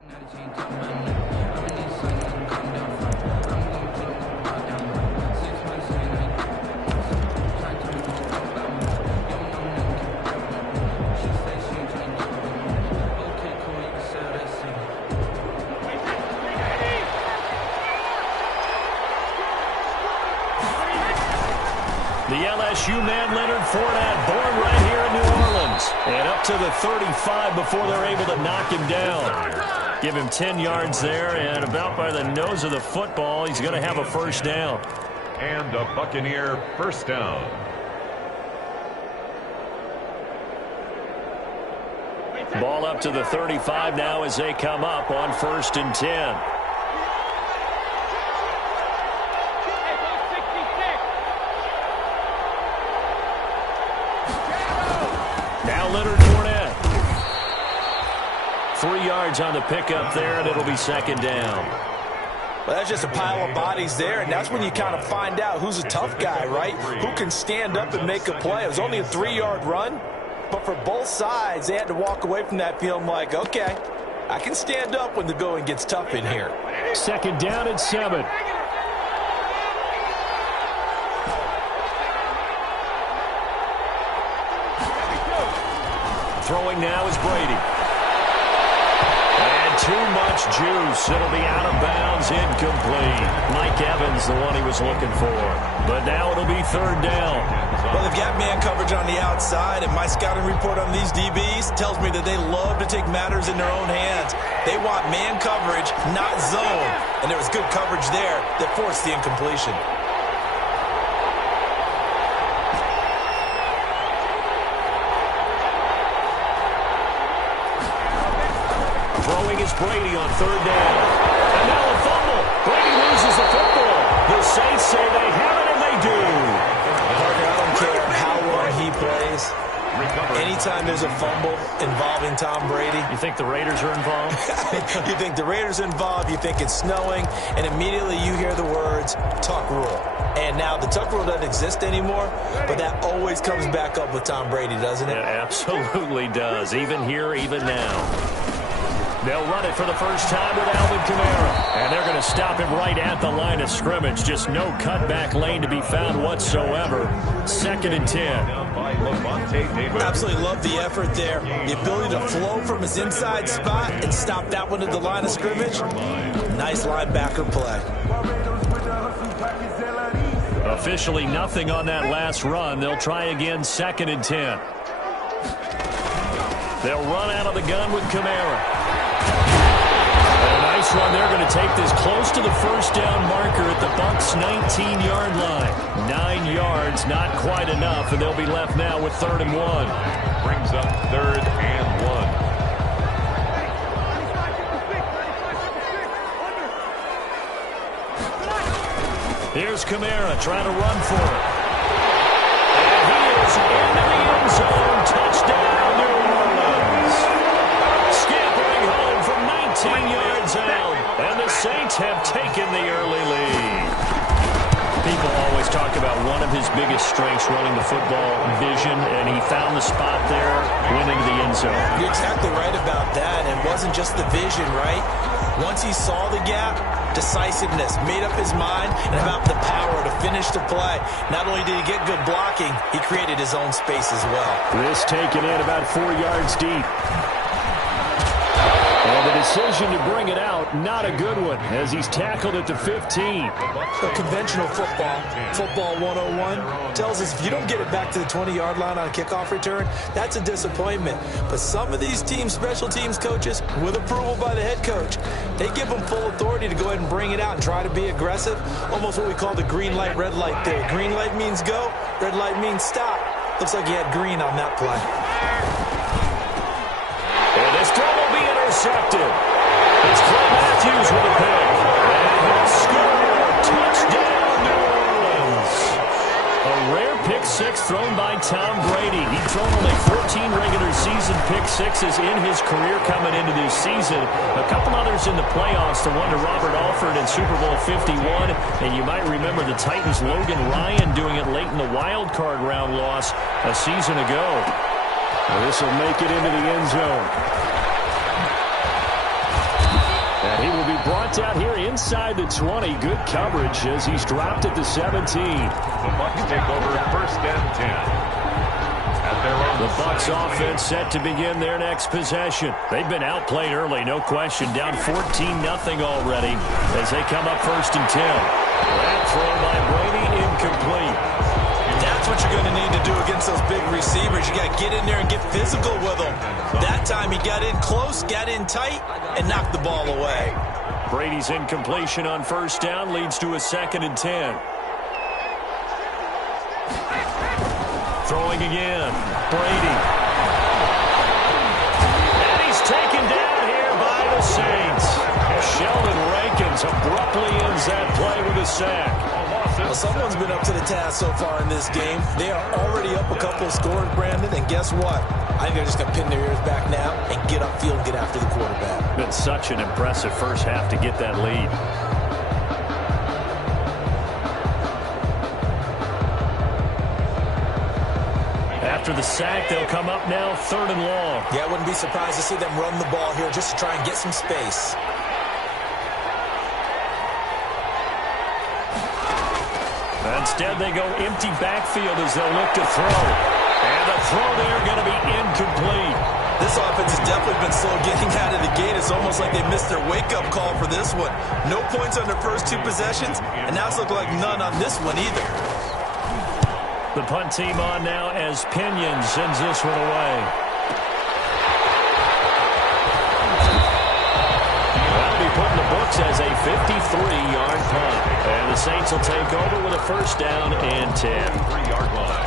The LSU man, Leonard Fournette, born right here in New Orleans. And up to the 35 before they're able to knock him down. Give him 10 yards there, and about by the nose of the football, he's going to have a first down. And a Buccaneer first down. Ball up to the 35 now as they come up on 1st and 10. Now Leonard Fournette. 3 yards on the pickup there, and it'll be 2nd down. Well, that's just a pile of bodies there, and that's when you kind of find out who's a tough guy, right? Who can stand up and make a play. It was only a 3-yard run, but for both sides, they had to walk away from that feeling like, okay, I can stand up when the going gets tough in here. 2nd down and 7. Throwing now is Brady. And too much juice. It'll be out of bounds, incomplete. Mike Evans, the one he was looking for. But now it'll be 3rd down. Well, they've got man coverage on the outside, and my scouting report on these DBs tells me that they love to take matters in their own hands. They want man coverage, not zone. And there was good coverage there that forced the incompletion. Throwing is Brady on 3rd down. And now a fumble. Brady loses the football. The Saints say they have it, and they do. Parker, I don't care how long he plays. Anytime there's a fumble involving Tom Brady. You think the Raiders are involved? You think the Raiders are involved, you think it's snowing, and immediately you hear the words, tuck rule. And now the tuck rule doesn't exist anymore, but that always comes back up with Tom Brady, doesn't it? It absolutely does, even here, even now. They'll run it for the first time with Alvin Kamara. And they're going to stop him right at the line of scrimmage. Just no cutback lane to be found whatsoever. 2nd and 10. Absolutely love the effort there. The ability to flow from his inside spot and stop that one at the line of scrimmage. Nice linebacker play. Officially nothing on that last run. They'll try again 2nd and 10. They'll run out of the gun with Kamara. Nice run. They're going to take this close to the first down marker at the Bucs' 19-yard line. 9 yards, not quite enough, and they'll be left now with 3rd and 1. Brings up 3rd and 1. Here's Kamara trying to run for it. And he is into the end zone. Touchdown, New Orleans. Scampering home from 19 yards out. And the Saints have taken the early lead. People always talk about one of his biggest strengths running the football, vision, and he found the spot there, went into the end zone. You're exactly right about that. And it wasn't just the vision, right? Once he saw the gap, decisiveness, made up his mind, and about the power to finish the play. Not only did he get good blocking, he created his own space as well. This taken in about 4 yards deep. And the decision to bring it out, not a good one, as he's tackled at the 15. So conventional football 101, tells us if you don't get it back to the 20-yard line on a kickoff return, that's a disappointment. But some of these special teams coaches, with approval by the head coach, they give them full authority to go ahead and bring it out and try to be aggressive, almost what we call the green light, red light theory. Green light means go, red light means stop. Looks like he had green on that play. And this throw will be intercepted. It's Clay Matthews with a pick. And he'll score. Touchdown, New Orleans. A rare pick six thrown by Tom Brady. He'd thrown only 14 regular season pick sixes in his career coming into this season. A couple others in the playoffs, the one to Robert Alford in Super Bowl 51. And you might remember the Titans' Logan Ryan doing it late in the wild card round loss a season ago. This will make it into the end zone. brought down here inside the 20. Good coverage as he's dropped at the 17. The Bucs take over 1st and 10. The Bucs offense set to begin their next possession. They've been outplayed early, no question. Down 14-0 already as they come up 1st and 10. That throw by Brady incomplete. That's what you're going to need to do against those big receivers. You got to get in there and get physical with them. That time he got in close, got in tight, and knocked the ball away. Brady's incompletion on 1st down leads to a 2nd and 10. Throwing again. Brady. And he's taken down here by the Saints. Sheldon Rankins abruptly ends that play with a sack. Well, someone's been up to the task so far in this game. They are already up a couple of scores, Brandon, and guess what? I think they're just going to pin their ears back now and get upfield and get after the quarterback. Been such an impressive first half to get that lead. After the sack, they'll come up now 3rd and long. Yeah, I wouldn't be surprised to see them run the ball here just to try and get some space. Instead, they go empty backfield as they'll look to throw. And the throw there going to be incomplete. This offense has definitely been slow getting out of the gate. It's almost like they missed their wake-up call for this one. No points on their first 2 possessions, and now it's looking like none on this one either. The punt team on now as Pinion sends this one away. That'll be put in the books as a 53-yard punt. And the Saints will take over with a 1st down and 10. 3-yard line.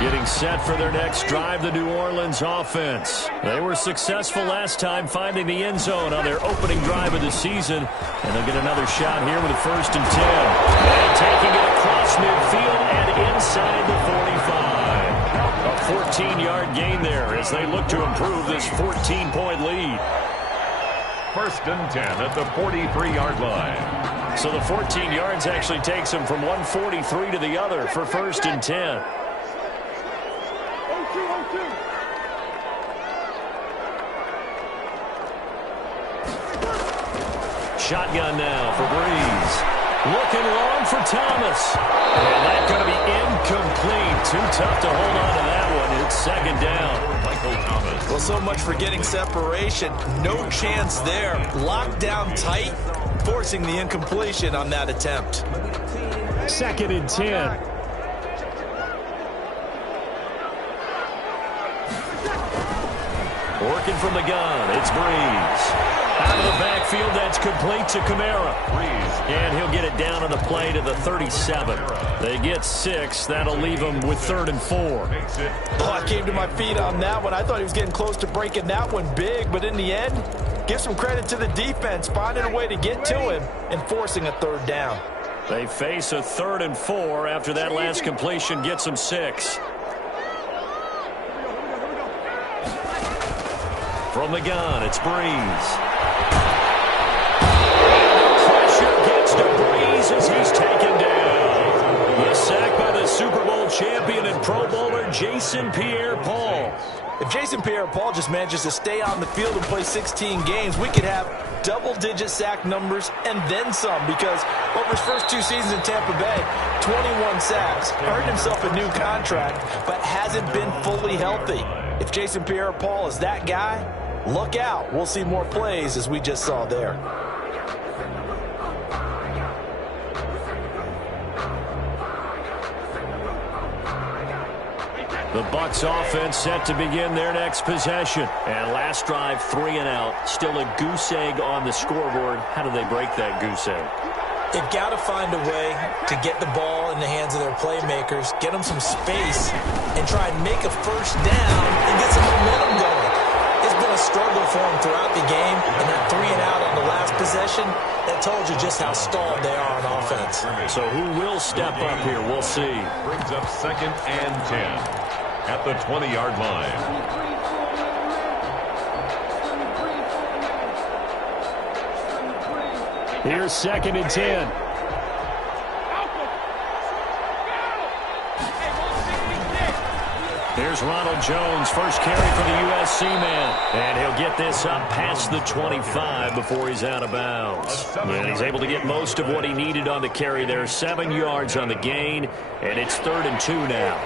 Getting set for their next drive, the New Orleans offense. They were successful last time finding the end zone on their opening drive of the season. And they'll get another shot here with a 1st and 10. And taking it across midfield and inside the 45. A 14-yard gain there as they look to improve this 14-point lead. 1st and 10 at the 43-yard line. So the 14 yards actually takes them from 143 to the other for 1st and 10. Shotgun now for Breeze. Looking long for Thomas. And that's going to be incomplete. Too tough to hold on to that one. It's 2nd down. Michael Thomas. Well, so much for getting separation. No chance there. Locked down tight, forcing the incompletion on that attempt. 2nd and 10. Working from the gun, it's Breeze. Out of the backfield, that's complete to Kamara. And he'll get it down on the play to the 37. They get 6. That'll leave them with 3rd and 4. Oh, I came to my feet on that one. I thought he was getting close to breaking that one big, but in the end, give some credit to the defense, finding a way to get to him and forcing a 3rd down. They face a 3rd and 4 after that last completion gets them 6. From the gun, it's Breeze. Pressure gets to Breeze as he's taken down. The sack by the Super Bowl champion and Pro Bowler Jason Pierre-Paul. If Jason Pierre-Paul just manages to stay on the field and play 16 games, we could have double-digit sack numbers and then some, because over his first 2 seasons in Tampa Bay, 21 sacks, earned himself a new contract, but hasn't been fully healthy. If Jason Pierre-Paul is that guy, look out. We'll see more plays as we just saw there. The Bucs offense set to begin their next possession. And last drive, 3 and out. Still a goose egg on the scoreboard. How do they break that goose egg? They've got to find a way to get the ball in the hands of their playmakers, get them some space, and try and make a 1st down and get some momentum going. It's been a struggle for them throughout the game, and that 3 and out on the last possession, that told you just how stalled they are on offense. So who will step up here? We'll see. Brings up 2nd and 10 at the 20-yard line. Here's 2nd and 10. Here's Here's Ronald Jones, first carry for the USC man. And he'll get this up past the 25 before he's out of bounds. And he's able to get most of what he needed on the carry there. 7 yards on the gain, and it's 3rd and 2 now.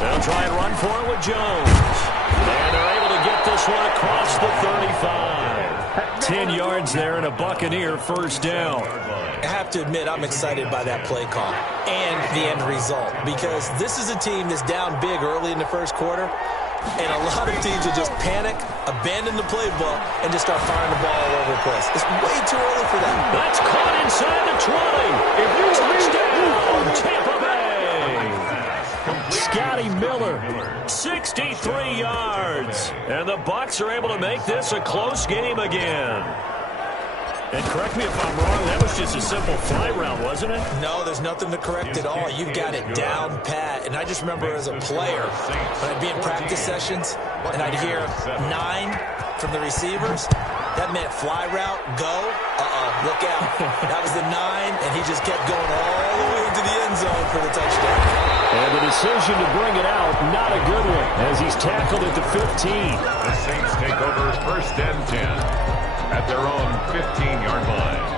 They'll try and run for it with Jones. And they're able to get this one across the 35. 10 yards there and a Buccaneer first down. I have to admit, I'm excited by that play call and the end result, because this is a team that's down big early in the first quarter, and a lot of teams will just panic, abandon the playbook, and just start firing the ball all over the place. It's way too early for that. That's caught inside the 20. Touchdown, Tampa Bay. Scotty Miller, 63 yards. And the Bucs are able to make this a close game again. And correct me if I'm wrong, that was just a simple fly route, wasn't it? No, there's nothing to correct at all. You've got it down pat. And I just remember as a player, when I'd be in practice sessions, and I'd hear 9 from the receivers, that meant fly route, go, look out. That was the 9, and he just kept going all the way into the end zone for the touchdown. And the decision to bring it out, not a good one, as he's tackled at the 15. The Saints take over 1st and 10 at their own 15-yard line.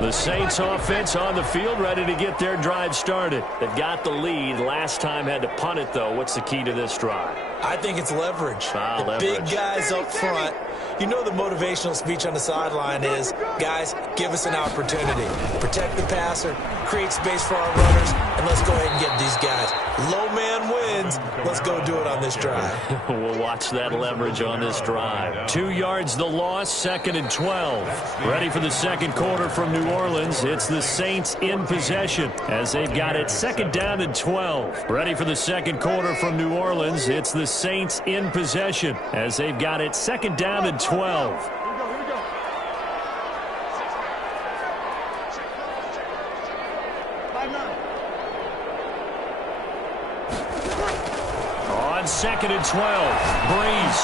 The Saints offense on the field, ready to get their drive started. They've got the lead. Last time had to punt it, though. What's the key to this drive? I think it's leverage. Leverage. Big guys up front. You know the motivational speech on the sideline is, guys, give us an opportunity. Protect the passer, create space for our runners, and let's go ahead and get these guys. Low man wins. Let's go do it on this drive. We'll watch that leverage on this drive. 2 yards the loss, 2nd and 12. Ready for the second quarter from New Orleans. It's the Saints in possession as they've got it 2nd down and 12. Ready for the second quarter from New Orleans. It's the Saints in possession as they've got it 2nd down and 12. On 2nd and 12, Breeze.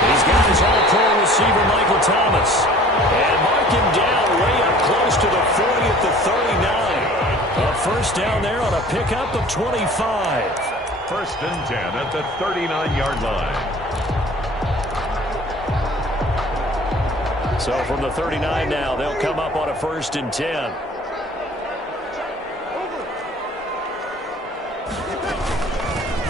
He's got his all-pro receiver, Michael Thomas. And mark him down way up close to the 40 at the 39. A first down there on a pickup of 25. 1st and 10 at the 39-yard line. So from the 39 now, they'll come up on a 1st and 10.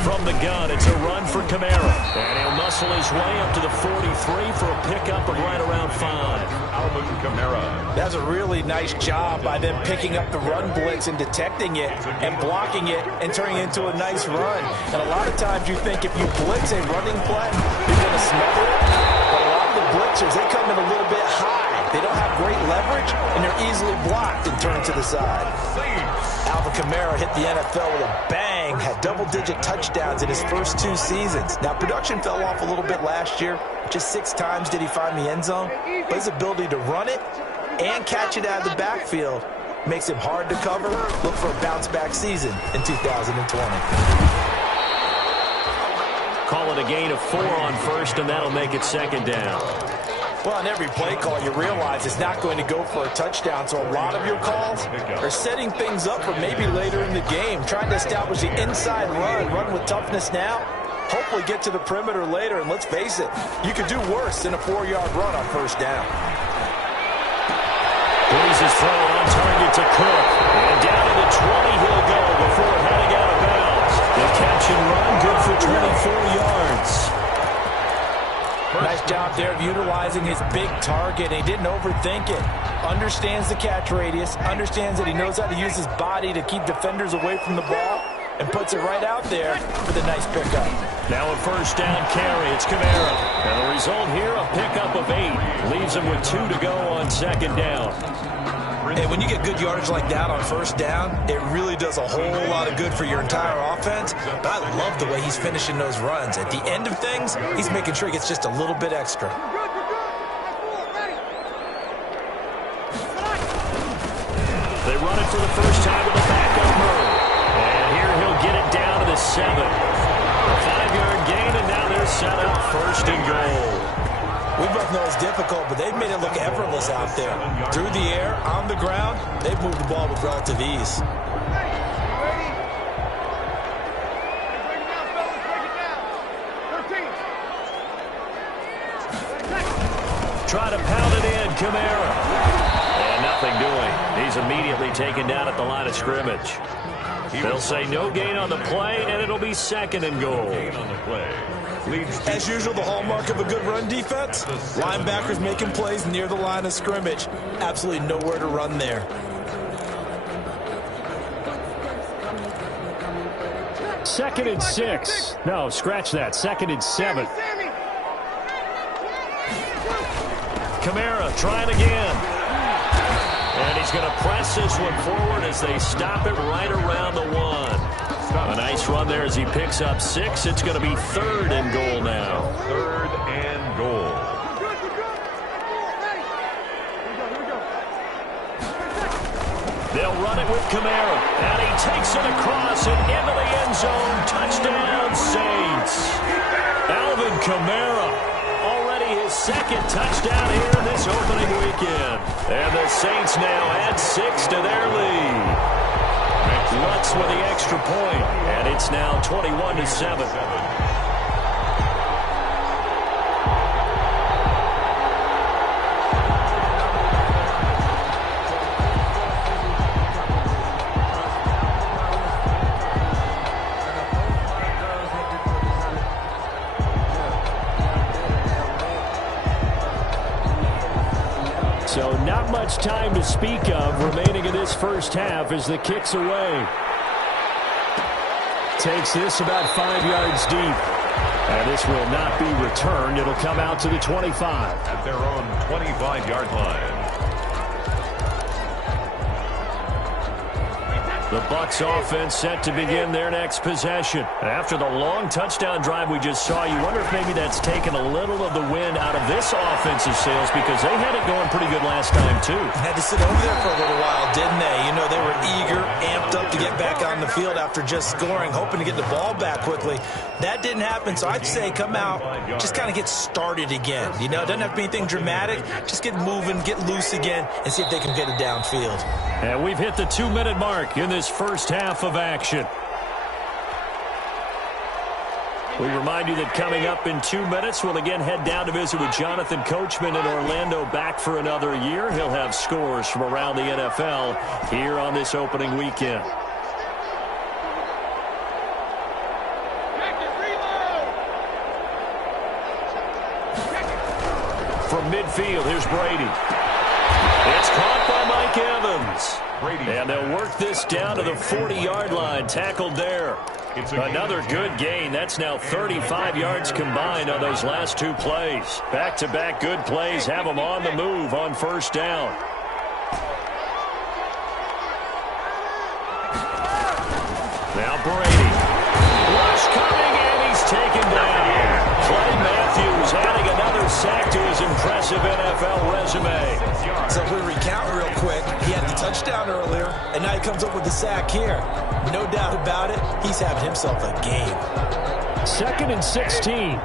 From the gun, it's a run for Kamara. And he'll muscle his way up to the 43 for a pickup of right around 5. Alvin Kamara. That's a really nice job by them picking up the run blitz and detecting it and blocking it and turning it into a nice run. And a lot of times you think if you blitz a running play, you're going to smother it. But a lot of the blitzers, they come in a little bit high. They don't have great leverage, and they're easily blocked and turned to the side. Alvin Kamara hit the NFL with a bang, had double-digit touchdowns in his first 2 seasons. Now, production fell off a little bit last year. Just 6 times did he find the end zone. But his ability to run it and catch it out of the backfield makes him hard to cover. Look for a bounce-back season in 2020. Call it a gain of 4 on 1st, and that'll make it 2nd down. Well, on every play call, you realize it's not going to go for a touchdown, so a lot of your calls are setting things up for maybe later in the game, trying to establish the inside run with toughness now, hopefully get to the perimeter later, and let's face it, you could do worse than a 4-yard run on 1st down. Breeze is thrown on target to Cook, and down to the 20 he'll go before heading out of bounds. The catch and run, good for 24 yards. Nice job there of utilizing his big target. He didn't overthink it. Understands the catch radius. Understands that he knows how to use his body to keep defenders away from the ball. And puts it right out there for the nice pickup. Now a 1st down carry. It's Kamara. And the result here, a pickup of 8. Leaves him with 2 to go on 2nd down. And when you get good yardage like that on 1st down, it really does a whole lot of good for your entire offense. But I love the way he's finishing those runs. At the end of things, he's making sure he gets just a little bit extra. They run it for the first time with a backup move. both know it's difficult, but they've made it look effortless out there. Through the air, on the ground, they've moved the ball with relative ease. Try to pound it in, Kamara. And nothing doing. He's immediately taken down at the line of scrimmage. They'll say no gain on the play, and it'll be 2nd and goal. As usual, the hallmark of a good run defense, linebackers making plays near the line of scrimmage. Absolutely nowhere to run there. Second and 6. No, scratch that. 2nd and 7. Kamara trying again. And he's going to press this one forward as they stop it right around the 1. A nice run there as he picks up 6. It's going to be 3rd and goal now. 3rd and goal. They'll run it with Kamara. And he takes it across and into the end zone. Touchdown, Saints. Alvin Kamara. Already his 2nd touchdown here in this opening weekend. And the Saints now add 6 to their lead. Lutz with the extra point, and it's now 21-7. So not much time to speak of remaining in this first half as the kick's away. Takes this about 5 yards deep. And this will not be returned. It'll come out to the 25. At their own 25-yard line. The Bucs offense set to begin their next possession. After the long touchdown drive we just saw, you wonder if maybe that's taken a little of the wind out of this offensive sails because they had it going pretty good last time, too. Had to sit over there for a little while, didn't they? You know, they were eager, amped up to get back on the field after just scoring, hoping to get the ball back quickly. That didn't happen, so I'd say come out, just kind of get started again. You know, it doesn't have to be anything dramatic. Just get moving, get loose again, and see if they can get it downfield. And we've hit the 2-minute mark in this first half of action. We remind you that coming up in 2 minutes, we'll again head down to visit with Jonathan Coachman in Orlando, back for another year. He'll have scores from around the NFL here on this opening weekend. From midfield, here's Brady. It's caught by Mike Evans. And they'll work this down to the 40-yard line, tackled there. Another good gain. That's now 35 yards combined on those last 2 plays. Back-to-back good plays have them on the move on first down. Now Brady. Rush coming, and he's taken down. Clay Matthews adding another sack to his impressive NFL resume. So if we recount real quick, he had the touchdown earlier, and now he comes up with the sack here. No doubt about it, he's having himself a game. 2nd and 16.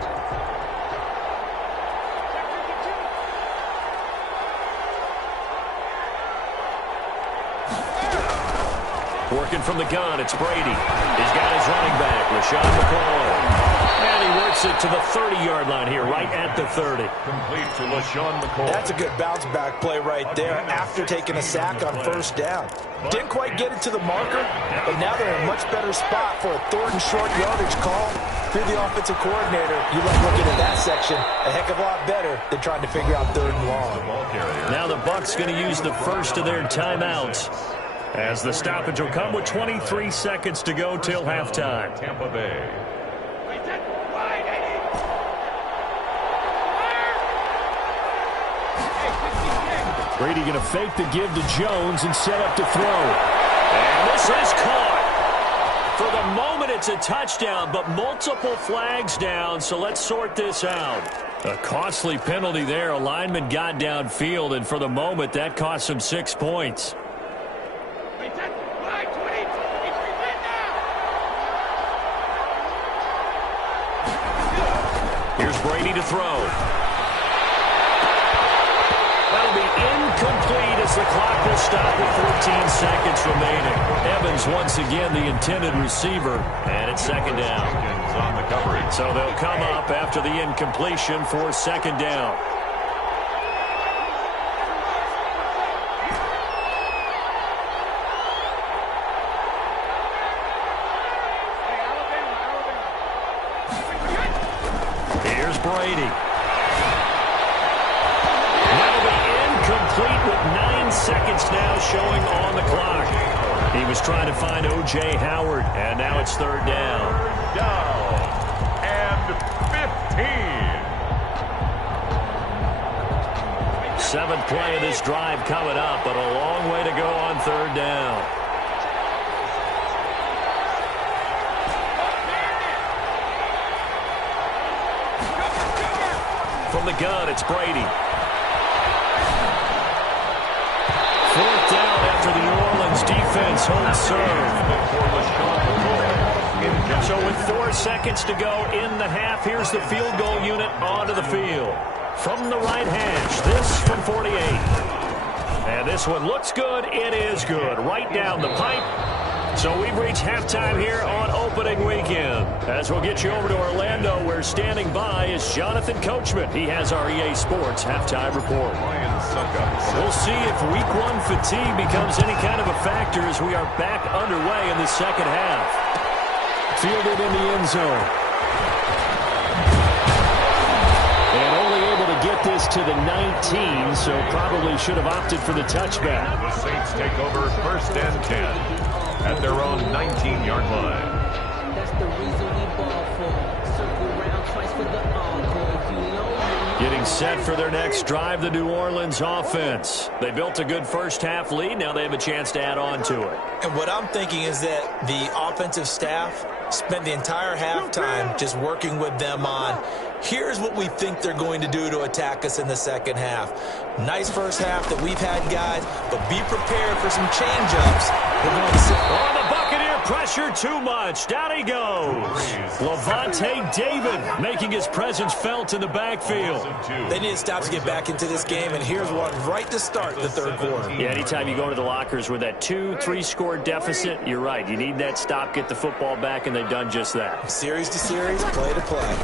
Working from the gun, it's Brady. He's got his running back, LaShawn McCoy. And he works it to the 30-yard line here, right at the 30. Complete to LaShawn McCoy. That's a good bounce-back play right there after taking a sack on first down. Didn't quite get it to the marker, but now they're in a much better spot for a 3rd and short yardage call. If you're the offensive coordinator, you like looking at that section a heck of a lot better than trying to figure out 3rd and long. Now the Bucs going to use the first of their timeouts, as the stoppage will come with 23 seconds to go till halftime. Tampa Bay. Brady going to fake the give to Jones and set up to throw. And this is caught. For the moment, it's a touchdown, but multiple flags down, so let's sort this out. A costly penalty there. A lineman got downfield, and for the moment, that cost him 6 points. Here's Brady to throw. the clock will stop with 14 seconds remaining. Evans once again the intended receiver, and it's second down. On the coverage. So they'll come up after the incompletion for second down. Here's Brady. That'll be incomplete with 9 seconds now showing on the clock. He was trying to find O.J. Howard, and now it's third down. Down and 15. Seventh play of this drive coming up, but a long way to go on third down. From the gun, it's Brady. Fourth down after the New Orleans defense holds serve. So with 4 seconds to go in the half, here's the field goal unit onto the field. From the right hash, this from 48. And this one looks good. It is good. Right down the pipe. So we've reached halftime here on opening weekend. As we'll get you over to Orlando, where standing by is Jonathan Coachman. He has our EA Sports halftime report. We'll see if week 1 fatigue becomes any kind of a factor as we are back underway in the second half. Fielded in the end zone. And only able to get this to the 19, so probably should have opted for the touchback. The Saints take over first and 10 at their own 19-yard line. That's the reason we ball for. Circle around twice for the encore. You know. Getting set for their next drive, the New Orleans offense. They built a good first half lead. Now they have a chance to add on to it. And what I'm thinking is that the offensive staff spent the entire halftime just working with them on, here's what we think they're going to do to attack us in the second half. Nice first half that we've had, guys, but be prepared for some change-ups. We're going to see. Oh, the Buccaneer pressure too much. Down he goes. Levante David making his presence felt in the backfield. They need to stop to get back into this game, and here's one right to start the third quarter. Yeah, anytime you go to the lockers with that 2-3 score deficit, you're right. You need that stop, get the football back, and they've done just that. Series to series, play to play.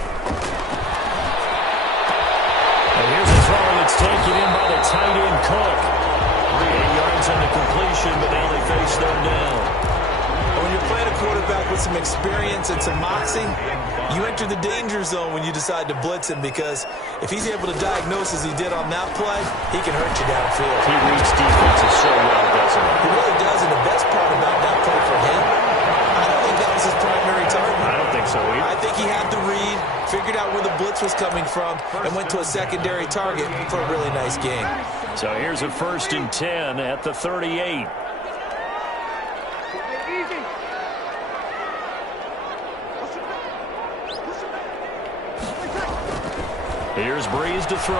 And here's a throw that's taken in by the tight end Cook. 8 yards on the completion, but now they face third down. When you're playing a quarterback with some experience and some moxie, you enter the danger zone when you decide to blitz him, because if he's able to diagnose as he did on that play, he can hurt you downfield. He reads defenses so well, doesn't he? He really does, and the best part about that play for him, I don't think that was his primary target. I don't think so either. I think he had the read, figured out where the blitz was coming from, and went to a secondary target for a really nice game. So here's a 1st and 10 at the 38. Here's Breeze to throw.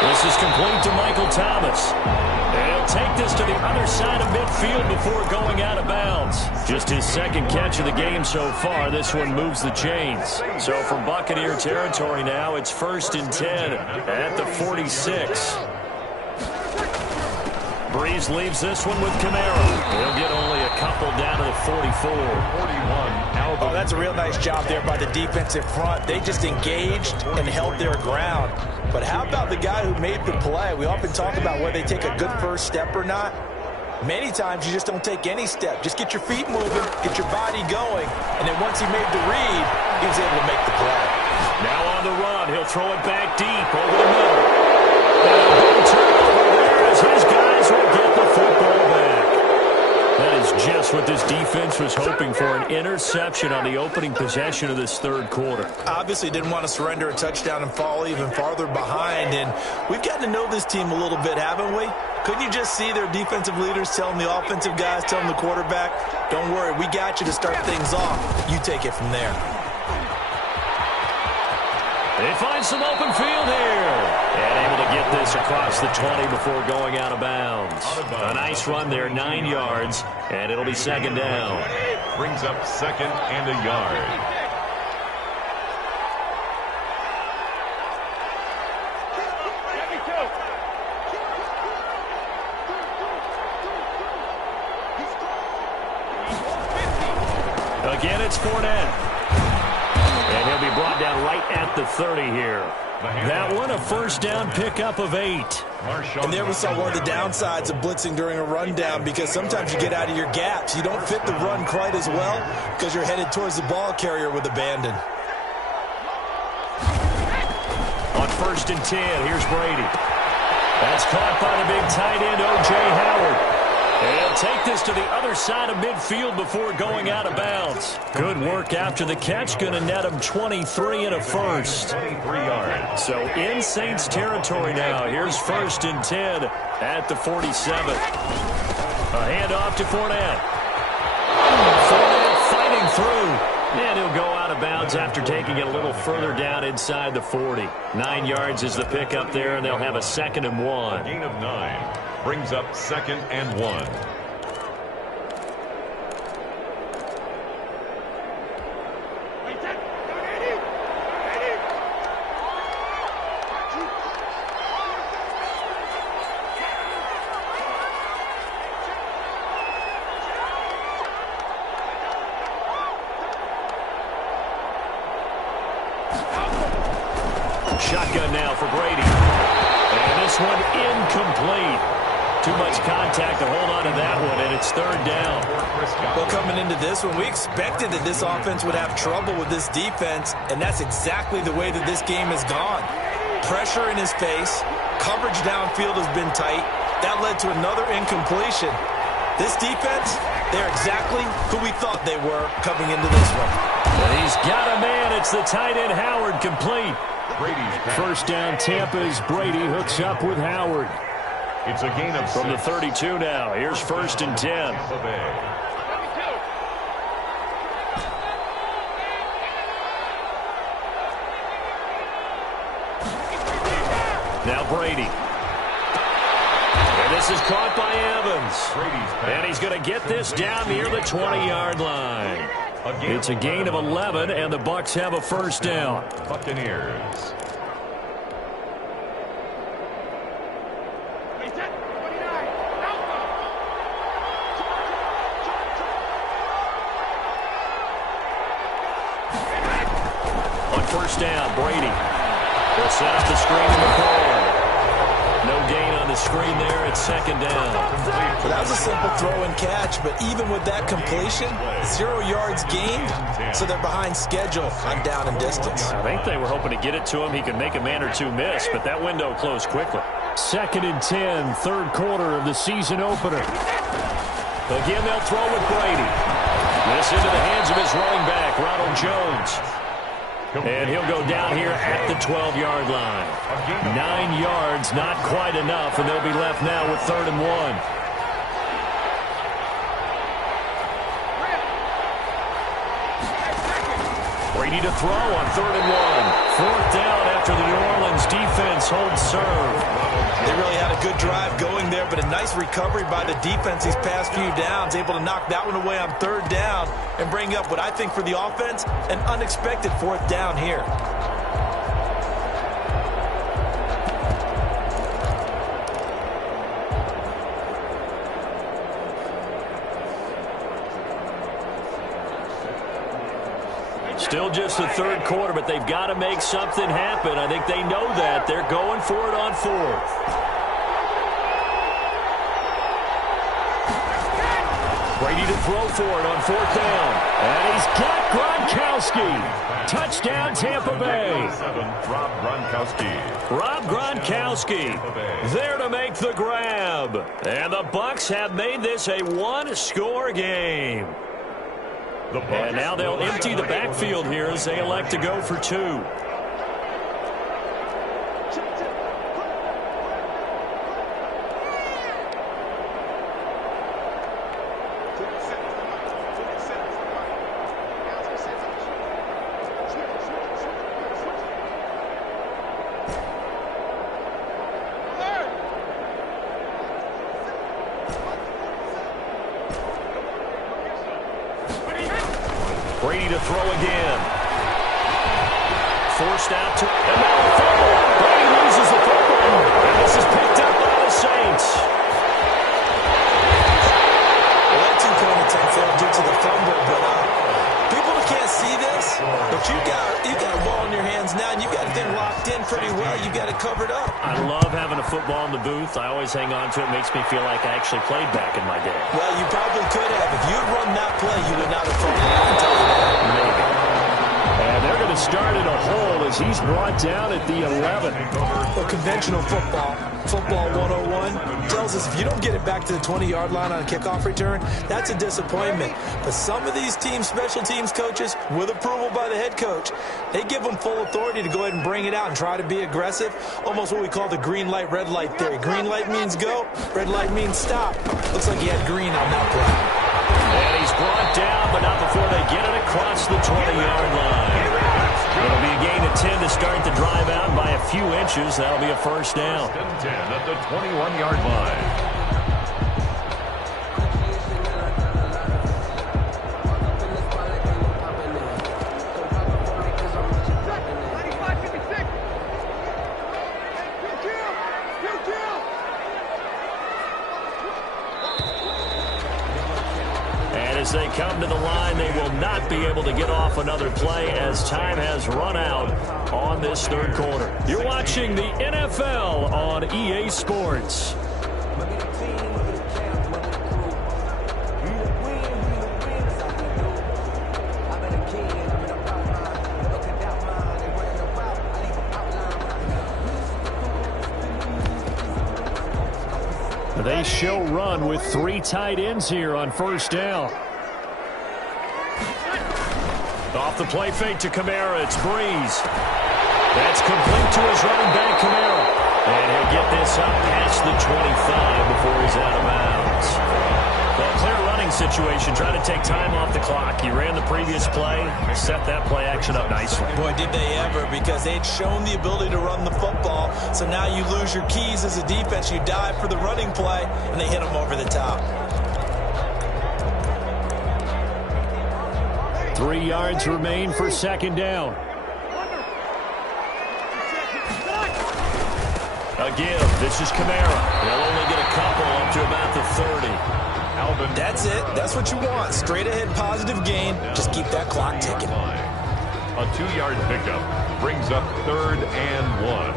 This is complete to Michael Thomas. And he'll take this to the other side of midfield before going out of bounds. Just his second catch of the game so far. This one moves the chains. So from Buccaneer territory now, it's 1st and 10 at the 46. Breeze leaves this one with Camaro. He'll get only a couple down to the 44. 41. Oh, that's a real nice job there by the defensive front. They just engaged and held their ground. But how about the guy who made the play? We often talk about whether they take a good first step or not. Many times you just don't take any step. Just get your feet moving, get your body going, and then once he made the read, he was able to make the play. Now on the run, he'll throw it back deep over the middle. And a big turnover there as his guys will get the football back. That is just what this defense was hoping for, an interception on the opening possession of this third quarter. Obviously didn't want to surrender a touchdown and fall even farther behind, and we've gotten to know this team a little bit, haven't we? Couldn't you just see their defensive leaders telling the offensive guys, telling the quarterback, don't worry, we got you to start things off. You take it from there. They find some open field here. And able to get this across the 20 before going out of bounds. A nice run there, 9 yards, and it'll be second down. Brings up second and a yard. Again, it's Fournette. And he'll be brought down right at the 30 here. That one, a first down pickup of 8. And there we saw one of the downsides of blitzing during a rundown, because sometimes you get out of your gaps. You don't fit the run quite as well because you're headed towards the ball carrier with abandon. On 1st and 10, here's Brady. That's caught by the big tight end, O.J. Howard. And he'll take this to the other side of midfield before going out of bounds. Good work after the catch. Going to net him 23 and a first. 23 yards. So in Saints territory now. Here's 1st and 10 at the 47. A handoff to Fournette. Fournette fighting through. And he'll go out of bounds after taking it a little further down inside the 40. 9 yards is the pickup there, and they'll have a 2nd and 1. Gain of 9 brings up 2nd and 1. Shotgun now for Brady. And this one incomplete. Too much contact to hold on to that one, and it's 3rd down. Well, coming into this one, we expected that this offense would have trouble with this defense, and that's exactly the way that this game has gone. Pressure in his face. Coverage downfield has been tight. That led to another incompletion. This defense, they're exactly who we thought they were coming into this one. And he's got a man. It's the tight end, Howard, complete. Brady's pass. First down, Tampa's Brady hooks up with Howard. It's a gain of 6. From the 32 now. Here's 1st and 10. Now Brady. And this is caught by Evans. And he's going to get this down near the 20-yard line. It's a gain of 11, and the Bucs have a first down. Buccaneers. First down, Brady. They'll set up the screen in the corner. No gain on the screen there. It's 2nd down. Well, that was a simple throw and catch, but even with that completion, 0 yards gained, so they're behind schedule on down and distance. I think they were hoping to get it to him. He could make a man or two miss, but that window closed quickly. 2nd and 10, 3rd quarter of the season opener. Again, they'll throw with Brady. This into the hands of his running back, Ronald Jones. And he'll go down here at the 12-yard line. 9 yards, not quite enough, and they'll be left now with 3rd and 1. Brady to throw on 3rd and 1. 4th down after the New Orleans defense holds serve. They really had a good drive going there, but a nice recovery by the defense these past few downs, able to knock that one away on 3rd down and bring up what I think for the offense, an unexpected 4th down here. Still just the 3rd quarter, but they've got to make something happen. I think they know that. They're going for it on 4th. Brady to throw for it on 4th down. And he's got Gronkowski. Touchdown, Tampa Bay. Rob Gronkowski there to make the grab. And the Bucs have made this a one-score game. And now they'll empty the backfield here as they elect to go for 2. Brady to throw again. Forced out to, and now a fumble. Brady loses the fumble, and this is picked up by the Saints. Well, that two-point attempt failed due to the fumble, but Coach, you got a ball in your hands now, and you got the thing locked in pretty well. You got it covered up. I love having a football in the booth. I always hang on to it. Makes me feel like I actually played back in my day. Well, you probably could have. If you'd run that play, you would not have thrown it. I can tell you that. Maybe. And they're going to start at a hole as he's brought down at the 11. Well, conventional football 101, tells us if you don't get it back to the 20-yard line on a kickoff return, that's a disappointment. But some of these teams, special teams coaches, with approval by the head coach, they give them full authority to go ahead and bring it out and try to be aggressive, almost what we call the green light, red light theory. Green light means go, red light means stop. Looks like he had green on that play. And he's brought down, but not before they get it across the 20-yard line. It'll be a gain of 10 to start the drive out by a few inches. That'll be a first down. 10 at the 21-yard line. As they come to the line, they will not be able to get off another play as time has run out on this third quarter. You're watching the NFL on EA Sports. They shall run with 3 tight ends here on first down. Off the play fake to Kamara, it's Breeze. That's complete to his running back, Kamara. And he'll get this up past the 25 before he's out of bounds. Well, clear running situation, trying to take time off the clock. He ran the previous play, set that play action up nicely. Boy, did they ever, because they'd shown the ability to run the football. So now you lose your keys as a defense. You dive for the running play, and they hit them over the top. 3 yards remain for second down. Again, this is Kamara. They'll only get a couple up to about the 30. That's it. That's what you want. Straight ahead, positive gain. Just keep that clock ticking. A 2-yard pickup brings up 3rd and 1.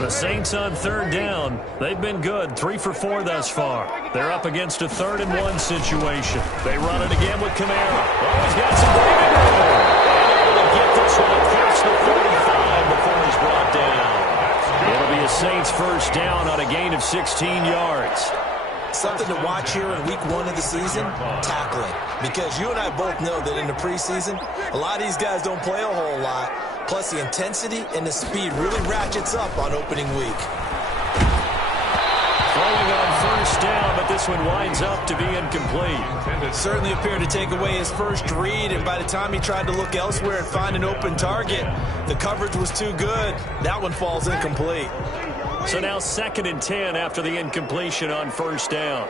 The Saints on third down. They've been good. 3 for 4 thus far. They're up against a 3rd and 1 situation. They run it again with Kamara. Oh, he's got some breathing room. And able to get this one across the 45 before he's brought down. It'll be a Saints first down on a gain of 16 yards. Something to watch here in week 1 of the season, tackling. Because you and I both know that in the preseason, a lot of these guys don't play a whole lot. Plus, the intensity and the speed really ratchets up on opening week. Throwing on first down, but this one winds up to be incomplete. Certainly appeared to take away his first read, and by the time he tried to look elsewhere and find an open target, the coverage was too good. That one falls incomplete. So now 2nd and 10 after the incompletion on first down.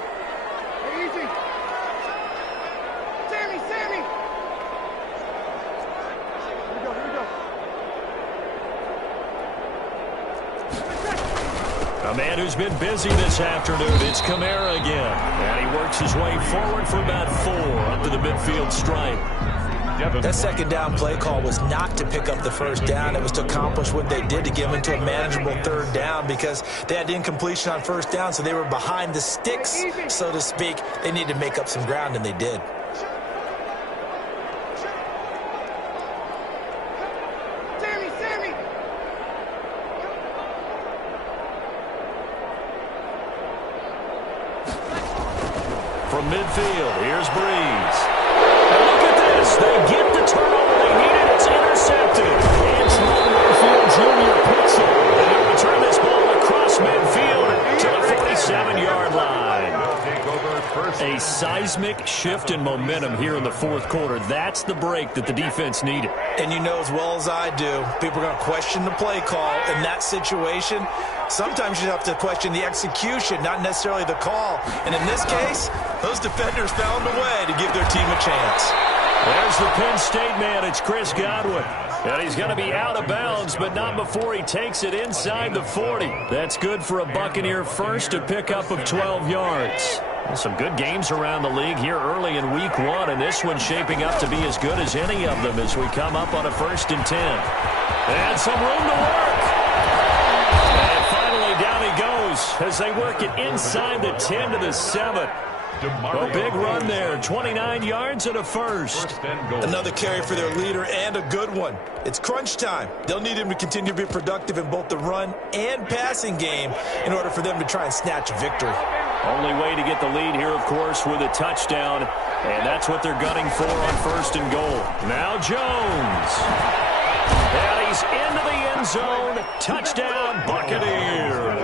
Easy. Sammy. Here we go. A man who's been busy this afternoon, it's Kamara again. And he works his way forward for about 4 up to the midfield stripe. That second down play call was not to pick up the first down. It was to accomplish what they did, to get them into a manageable 3rd down, because they had incompletion on first down, so they were behind the sticks, so to speak. They needed to make up some ground, and they did. Sammy. From midfield, here's Breeze. And look at this. They get the turnover they needed. It's intercepted. Antoine Warfield Jr. picks it. And he'll return this ball across midfield to the 47-yard line. A seismic shift in momentum here in the 4th quarter. That's the break that the defense needed. And you know as well as I do, people are going to question the play call in that situation. Sometimes you have to question the execution, not necessarily the call. And in this case, those defenders found a way to give their team a chance. There's the Penn State man. It's Chris Godwin. And he's going to be out of bounds, but not before he takes it inside the 40. That's good for a Buccaneer first, a pickup of 12 yards. Some good games around the league here early in week 1, and this one's shaping up to be as good as any of them as we come up on a 1st and 10. And some room to work. And finally down he goes as they work it inside the 10 to the 7. A big run there, 29 yards and a first. Another carry for their leader and a good one. It's crunch time. They'll need him to continue to be productive in both the run and passing game in order for them to try and snatch a victory. Only way to get the lead here, of course, with a touchdown, and that's what they're gunning for on 1st and goal. Now Jones. And he's into the end zone. Touchdown, Buccaneers.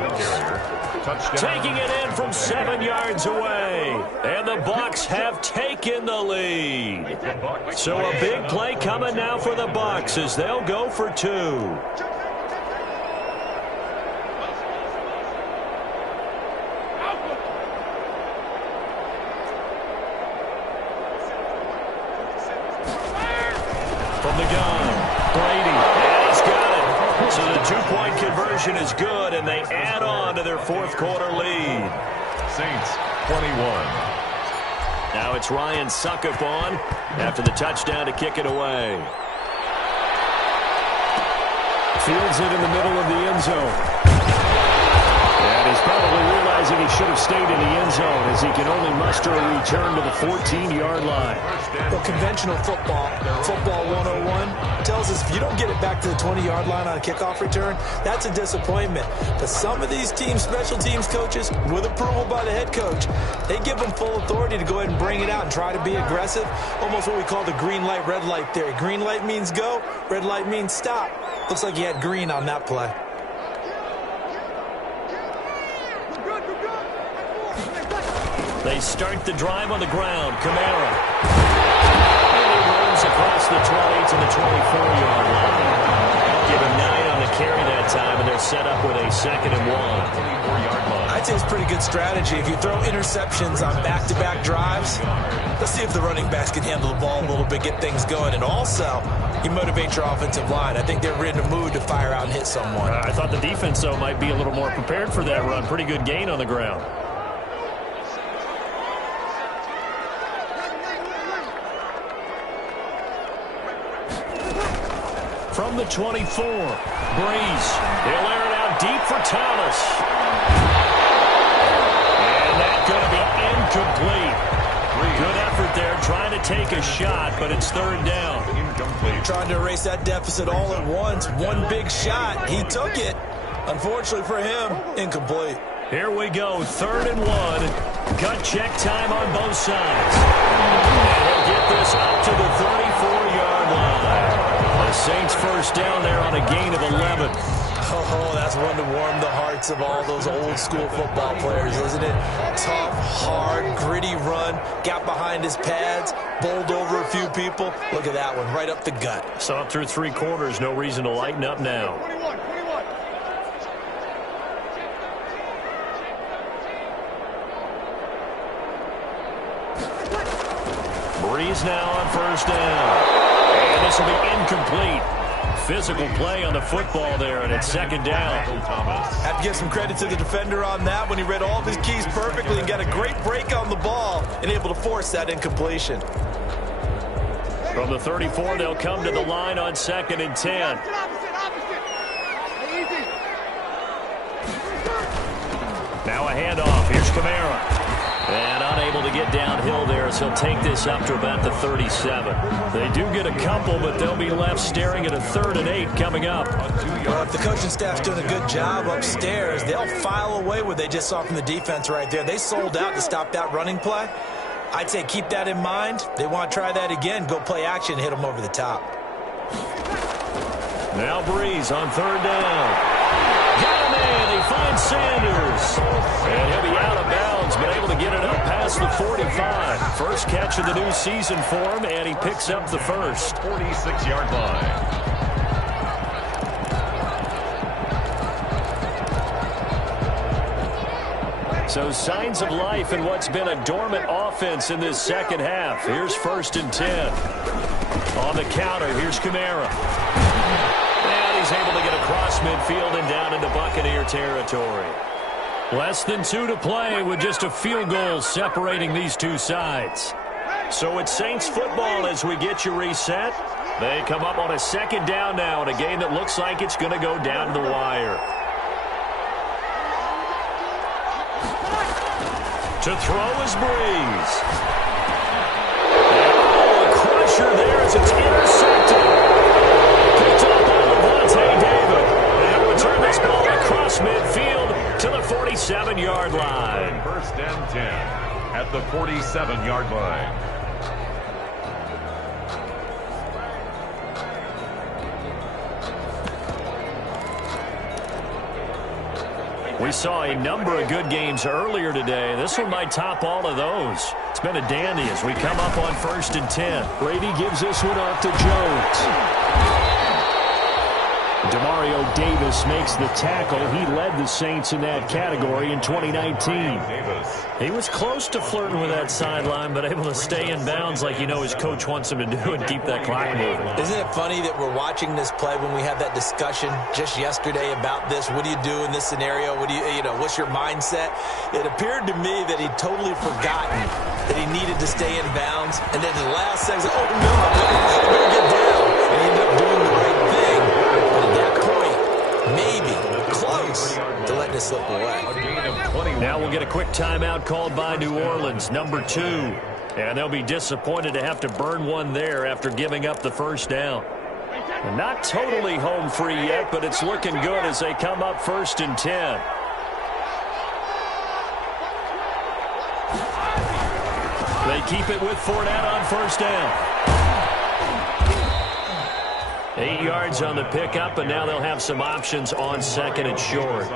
Taking it in from 7 yards away. And the Bucs have taken the lead. So a big play coming now for the Bucs as they'll go for 2. From the gun, Brady, and he's got it. So the 2-point conversion is good, and they add on to their 4th quarter lead. Saints, 21. Now it's Ryan Suckup on after the touchdown to kick it away. Fields it in the middle of the end zone. And he's probably realizing he should have stayed in the end zone as he can only muster a return to the 14-yard line. Well, conventional football 101, tells us if you don't get it back to the 20-yard line on a kickoff return, that's a disappointment. But some of these teams, special teams coaches, with approval by the head coach, they give them full authority to go ahead and bring it out and try to be aggressive. Almost what we call the green light, red light theory. Green light means go, red light means stop. Looks like he had green on that play. They start the drive on the ground. Kamara. And he runs across the 20 to the 24-yard line. Give him 9 on the carry that time, and they're set up with a 2nd and 1. I'd say it's pretty good strategy. If you throw interceptions on back-to-back drives, let's see if the running backs can handle the ball a little bit, get things going. And also, you motivate your offensive line. I think they're in a mood to fire out and hit someone. I thought the defense, though, might be a little more prepared for that run. Pretty good gain on the ground. From the 24, Breeze. He'll air it out deep for Thomas. And that's going to be incomplete. Good effort there, trying to take a shot, but it's 3rd down. Incomplete. Trying to erase that deficit all at once. One big shot. He took it. Unfortunately for him, incomplete. Here we go, 3rd and 1. Gut check time on both sides. And he'll get this up to the 34-yard line. The Saints 1st down there on a gain of 11. Oh, that's one to warm the hearts of all those old school football players, isn't it? Tough, hard, gritty run, got behind his pads, bowled over a few people. Look at that one, right up the gut. So up through 3 quarters, no reason to lighten up now. 21. Breeze now on 1st down. And this will be incomplete. Physical play on the football there, and it's 2nd down. Have to give some credit to the defender on that when he read all of his keys perfectly and got a great break on the ball and able to force that incompletion. From the 34, they'll come to the line on 2nd and 10. Now a handoff. Here's Kamara. And unable to get downhill there as he'll take this up to about the 37. They do get a couple, but they'll be left staring at a 3rd and 8 coming up. Well, if the coaching staff's doing a good job upstairs, they'll file away what they just saw from the defense right there. They sold out to stop that running play. I'd say keep that in mind. They want to try that again. Go play action, hit them over the top. Now Breeze on 3rd down. Got him in. He finds Sanders. And he'll be out of bounds, but able to get it up past the 45. First catch of the new season for him, and he picks up the first. 46-yard line. So signs of life in what's been a dormant offense in this 2nd half. Here's 1st and 10. On the counter, here's Kamara. And he's able to get across midfield and down into Buccaneer territory. Less than 2 to play with just a field goal separating these two sides. So it's Saints football as we get you reset. They come up on a second down now in a game that looks like it's going to go down to the wire. To throw is Breeze. Oh, a crusher there as it's intercepted. Picked up by Levante David. They'll return this ball across midfield to the 47-yard line. First and 10 at the 47-yard line. We saw a number of good games earlier today. This one might top all of those. It's been a dandy as we come up on 1st and 10. Brady gives this one off to Jones. Demario Davis makes the tackle. He led the Saints in that category in 2019. He was close to flirting with that sideline, but able to stay in bounds like you know his coach wants him to do and keep that clock moving. Isn't it funny that we're watching this play when we had that discussion just yesterday about this? What do you do in this scenario? What do you know, what's your mindset? It appeared to me that he'd totally forgotten that he needed to stay in bounds. And then the last second, oh no, I better get down. And he ended up doing the right thing. But at that point, maybe close to letting it slip away. Now we'll get a quick timeout called by New Orleans, number 2. And they'll be disappointed to have to burn one there after giving up the first down. And not totally home free yet, but it's looking good as they come up 1st and 10. They keep it with Fournette on first down. 8 yards on the pickup, and now they'll have some options on 2nd and short.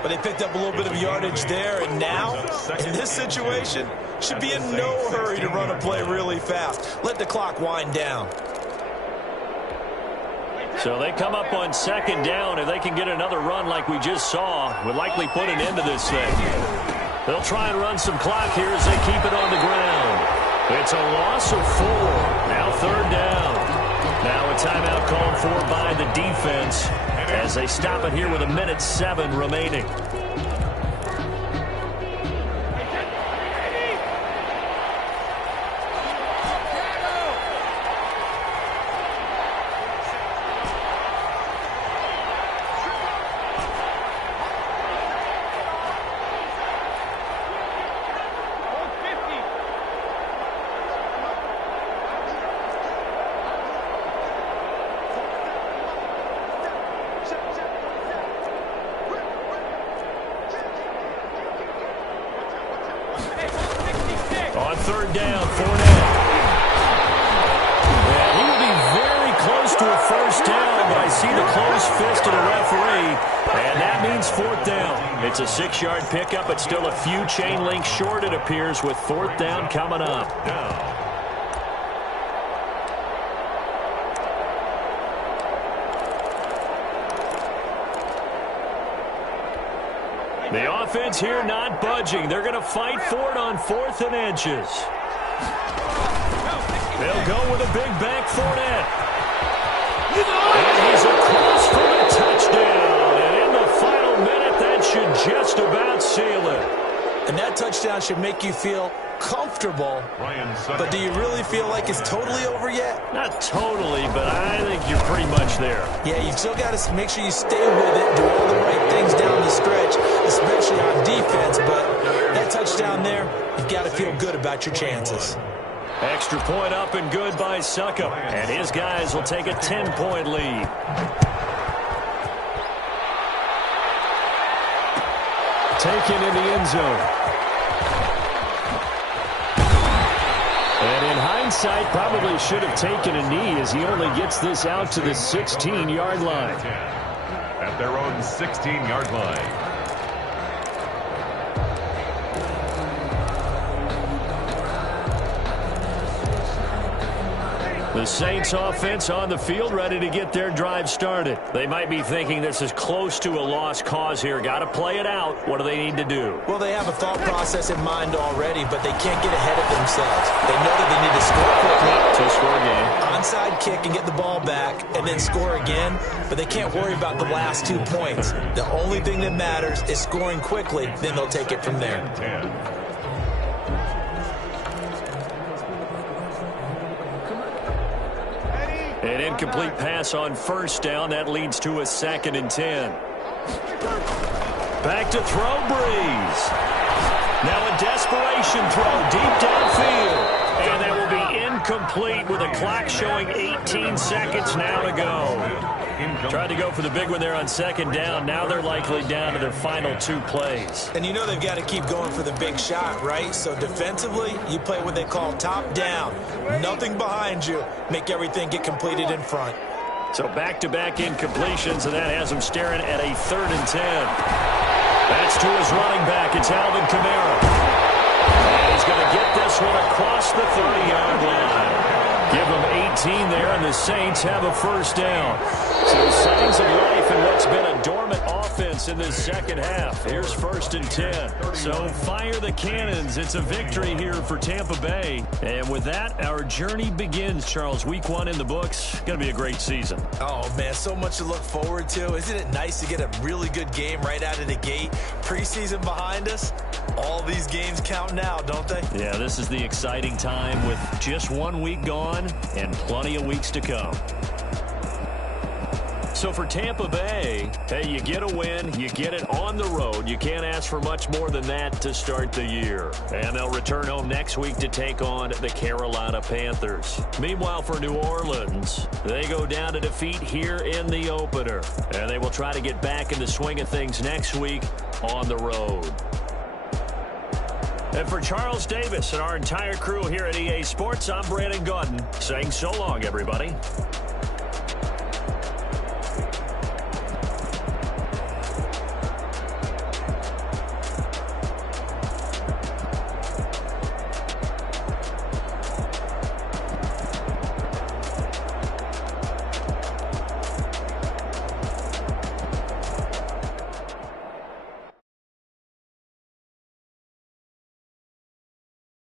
But they picked up a little bit of yardage there, and now, in this situation, should be in no hurry to run a play really fast. Let the clock wind down. So they come up on 2nd down. If they can get another run like we just saw, would likely put an end to this thing. They'll try and run some clock here as they keep it on the ground. It's a loss of 4. Now 3rd down. Now a timeout called for by the defense as they stop it here with 1:07 remaining. On 3rd down, Fournette. Yeah, he will be very close to a first down, but I see the closed fist of the referee, and that means 4th down. It's a 6-yard pickup, but still a few chain links short, it appears, with 4th down coming up. The offense here not budging. They're going to fight for it on 4th and inches. They'll go with a big bank Fournette. And he's across for the touchdown. And in the final minute, that should just about seal it. And that touchdown should make you feel comfortable. But do you really feel like it's totally over yet? Not totally, but I think you're pretty much there. Yeah, you've still got to make sure you stay with it, do all the right things down the stretch, especially on defense. But that touchdown there, you've got to feel good about your chances. Extra point up and good by Suckup. And his guys will take a 10-point lead. Taken in the end zone. And in hindsight, probably should have taken a knee as he only gets this out to the 16-yard line. At their own 16-yard line. The Saints offense on the field, ready to get their drive started. They might be thinking this is close to a lost cause here. Got to play it out. What do they need to do? Well, they have a thought process in mind already, but they can't get ahead of themselves. They know that they need to score quickly. To score a game. Onside kick and get the ball back and then score again, but they can't worry about the last 2 points. The only thing that matters is scoring quickly, then they'll take it from there. 10. An incomplete pass on first down. That leads to a 2nd and 10. Back to throw, Breeze. Now a desperation throw deep downfield. And that will be incomplete with a clock showing 18 seconds now to go. Tried to go for the big one there on 2nd down. Now they're likely down to their final 2 plays. And you know they've got to keep going for the big shot, right? So defensively, you play what they call top down. Nothing behind you. Make everything get completed in front. So back-to-back incompletions, and that has them staring at a 3rd and 10. That's to his running back. It's Alvin Kamara. And he's going to get this one across the 30-yard line. Give them 18 there, and the Saints have a 1st down. So signs of life in what's been a dormant offense in this second half. Here's 1st and 10. So fire the cannons. It's a victory here for Tampa Bay. And with that, our journey begins, Charles. Week 1 in the books. Going to be a great season. Oh, man, so much to look forward to. Isn't it nice to get a really good game right out of the gate? Preseason behind us. All these games count now, don't they? Yeah, this is the exciting time with just 1 week gone and plenty of weeks to come. So for Tampa Bay, hey, you get a win, you get it on the road. You can't ask for much more than that to start the year. And they'll return home next week to take on the Carolina Panthers. Meanwhile, for New Orleans, they go down to defeat here in the opener. And they will try to get back in the swing of things next week on the road. And for Charles Davis and our entire crew here at EA Sports, I'm Brandon Gaudin saying so long, everybody.